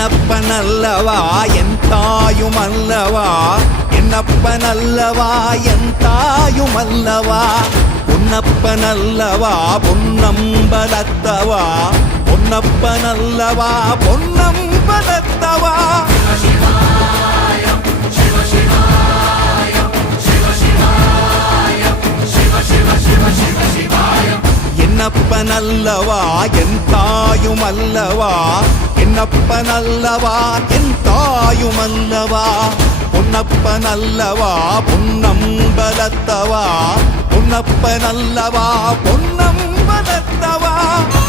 என்னப்பனல்லவா என் தாயுமல்லவா, என்னப்பனல்லவா என் தாயுமல்லவா, பொன்னப்பனல்லவா பொன்னம்பலத்தவா, பொன்னப்பனல்லவா பொன்னம்பலத்தவா. என்னப்பனல்லவா என் தாயுமல்லவா, என்னப்பனல்லவா என் தாயுமல்லவா, பொன்னப்பனல்லவா பொன்னம்பலத்தவா, பொன்னப்பனல்லவா பொன்னம்பலத்தவா.